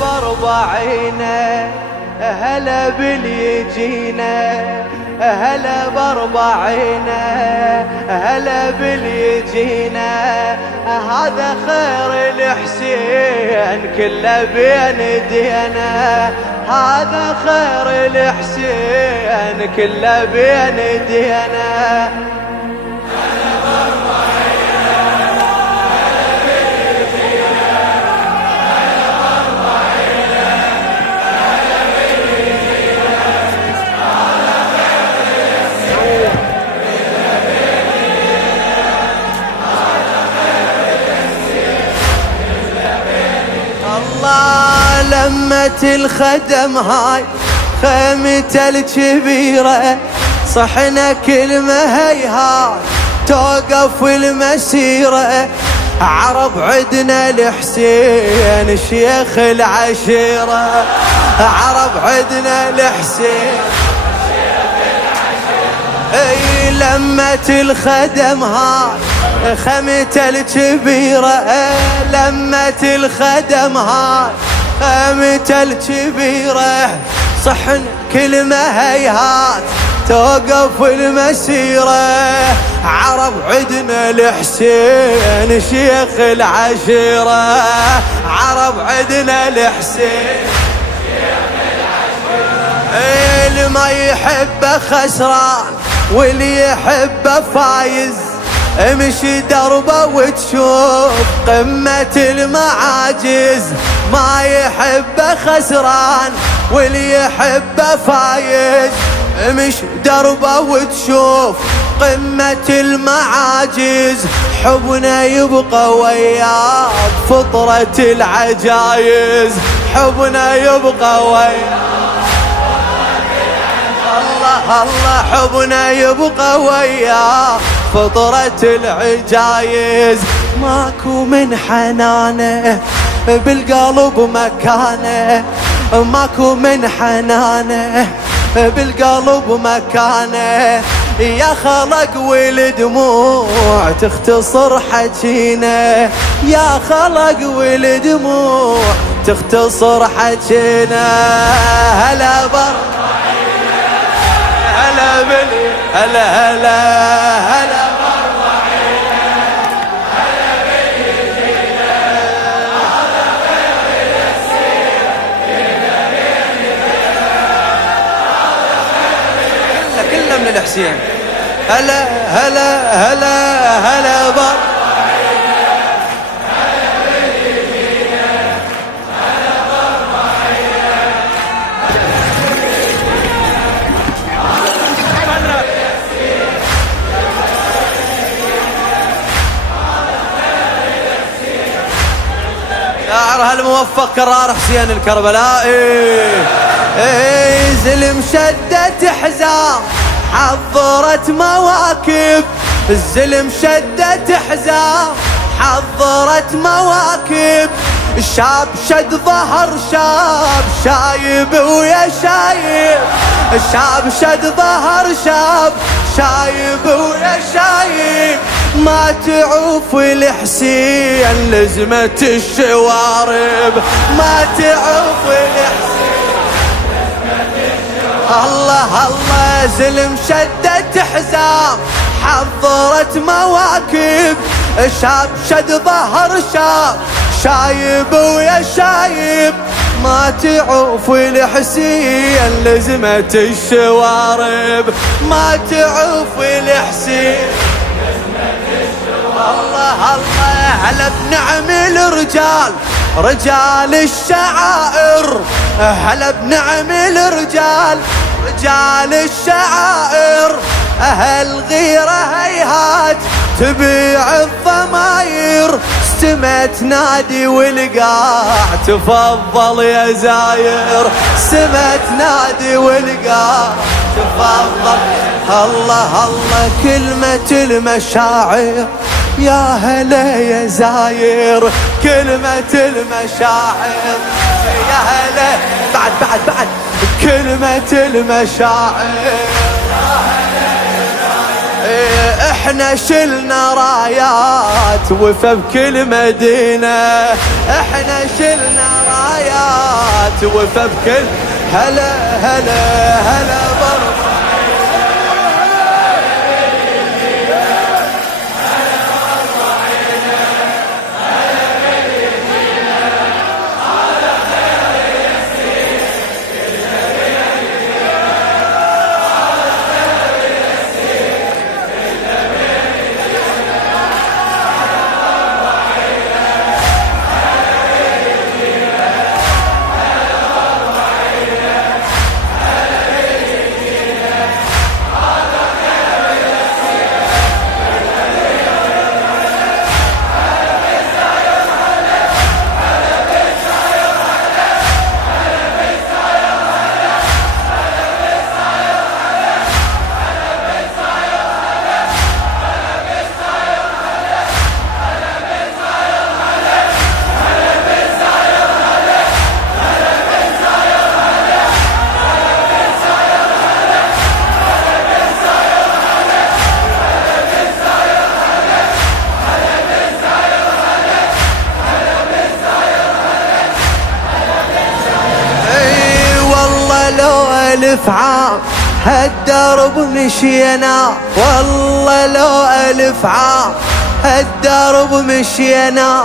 باربعينه هلا باليجينا، هلا باربعينه هلا باليجينا. هذا خير الحسين كله بين ايدينا، هذا خير الحسين كله بين ايدينا. لمة الخدم هاي خيمته الكبيرة، صحنا كلمة هيهات توقف المسيرة. عرب عدنا الحسين شيخ العشيرة، عرب عدنا الحسين شيخ العشيرة. اي لمة الخدم هاي خيمته الكبيرة، لمة الخدم هاي خيمته الكبيرة. صحن كلمة هيهات توقف المسيرة. عرب عدنا الحسين شيخ العشيرة، عرب عدنا الحسين شيخ العشيرة. اللي ما يحبه خسران واللي يحبه فايز، امشي دربه وتشوف قمة المعاجز. ما يحبه خسران واللي يحبه فايز، امشي دربه وتشوف قمة المعاجز. حبنا يبقى وياك فطرة العجايز، حبنا يبقى وياك الله الله. حبنا يبقى وياك فطرة العجايز. ماكو من حنانه بالقلب مكانه، ماكو من حنانه بالقلب مكانه. يا خلق والدموع تختصر حجينا، يا خلق والدموع تختصر حجينا. هلا باربعينه هلا بلي هلا هلا هلا باربعينه هلا باليجينا. هذا خير الحسين كله بين ايدينا، هذا خير كله من الحسين. هلا هلا هلا هلا باربعينه هلا باليجينا، هلا باربعينه. شاعر هالموفق كرار حسين الكربلائي. زلم شدت حزام حضرت مواكب، الزلم شدت حزام حضرت مواكب. الشاب شد ظهر شاب شايب ويا شايب، الشاب شد ظهر شاب شايب ويا شايب. ما تعوف الحسين لزمة الشوارب، ما تعوف الحسين لزمة الشوارب. الله الله زلم شدت حزام حضرت مواكب، شاب شد ظهر شاب شايب ويا شايب. ما تعوف الحسين لزمة الشوارب، ما تعوف الحسين لزمة الشوارب. الله الله هلا بنعم الرجال رجال الشعائر، هلا بنعم الرجال رجال الشعائر. أهل غيرة هيهات تبيع الضماير، سمت نادي والقاع تفضل يا زاير، سمت نادي والقاع تفضل. الله الله كلمة المشاعر يا هلا يا زاير، كلمة المشاعر يا هلا. بعد كلمة المشاعر احنا شلنا رايات وفى بكل مدينة، احنا شلنا رايات توفى بكل هلا هلا هلا بربع. ألف عام هالدرب مشينا، والله لو ألف عام هالدرب مشينا،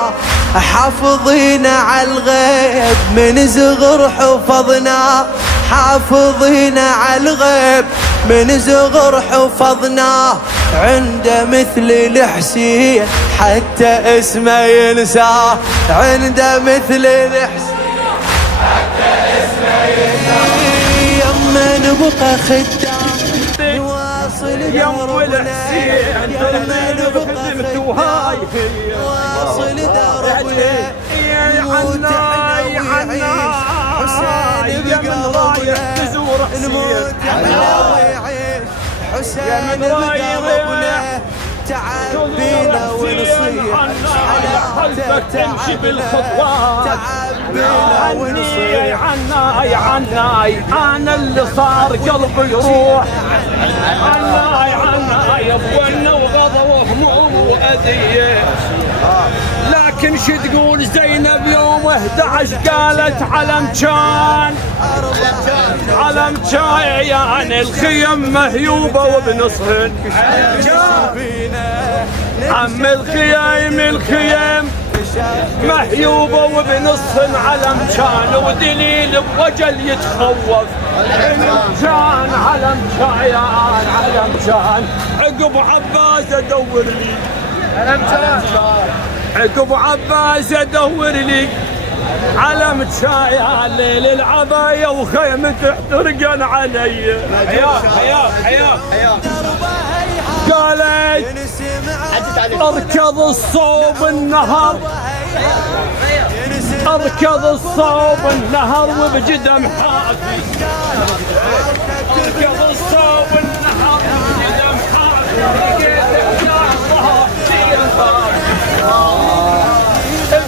حافظين على الغيب من زغر حفظنا، حافظين على الغيب من زغر حفظنا، عنده مثل الحسين حتى اسمه ينسى، عنده مثل الحسين حتى اسمه ينسى. يما نبقى خدام نواصل دربنا، يما نبقى خدام نواصل دربنا، نموت احنا ويعيش حسين بقلبنا، نموت احنا ويعيش حسين بقلبنا، تعب بينا ونصيح على تمشي بالخطوات، تعب بينا ونصيح عناي عناي انا اللي صار قلبي يروح، عناي عناي ابونا وغضب وهموم واذيه، لكن شو تقول زينب يوم 11 قالت على مكان، على مكان الخيم مهيوبه وبنصهن، عم الخيام الخيام مهيوبه وبنصهن على مكان، ودليل بوجل يتخوف مكان على مكان على مكان. عقب عباس ادور لي عقب عباس ادور لي على متشايا ليل العباية وخيمة احترقن علي، قالت اركض الصوب النهر، اركض الصوب النهر وبجدم حافي، اركض الصوب النهر وبجدم حافي،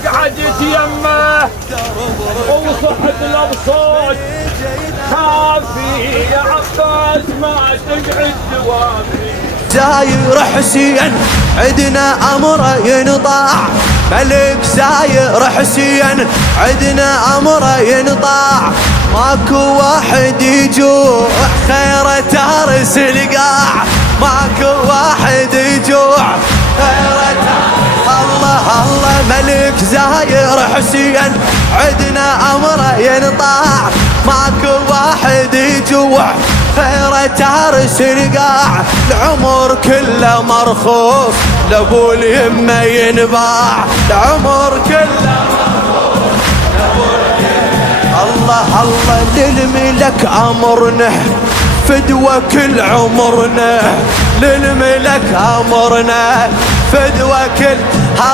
قعدت يمه وصحت الابصار كافي، يا عباس ما تقعد دوامي. زاير حسين عدنا امره ينطاع، ملك زاير حسين عدنا امره ينطاع، ماكو واحد يجوع خيره تارس القاع، ماكو واحد يجوع خيره. الله الله ملك زاير حسين عدنا امره ينطاع، ماكو واحد يجوع خيره تارس القاع، العمر كله مرخوص لابو اليمه ينباع، العمر كله مرخوص لابو اليمه. الله الله للملك امرنا فدوى كل عمرنا، للملك امرنا فدوى كل،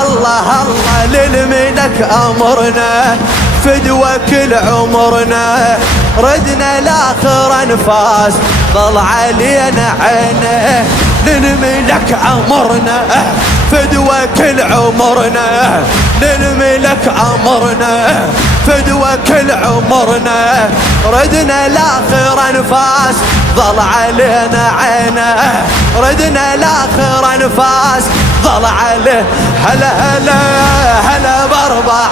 الله الله للملك امرنا فدوى كل عمرنا، ردنا لاخر انفاس ضل علينا عينه، للملك امرنا فدوى كل عمرنا، للملك امرنا فدوى كل عمرنا، ردنا لاخر انفاس ضل علينا عينه، ردنا لاخر انفاس ضل عليه. هلا هلا هلا باربع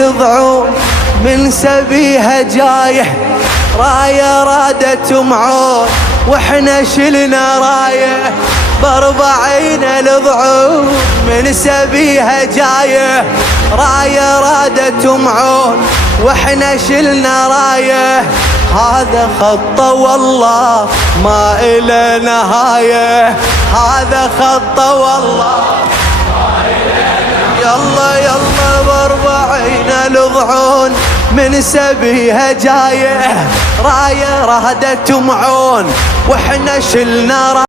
الضعون من سبيها جايه، راية رادت معون واحنا شلنا راية. ب40 الضعون من سبيها جايه، راية رادت معون واحنا شلنا راية. هذا خطه والله ما إله نهاية، هذا خطه والله ما إله نهاية. يلا يلا ب40 الضعون من سبيها جايه، راية رادت معون واحنا شلنا راية.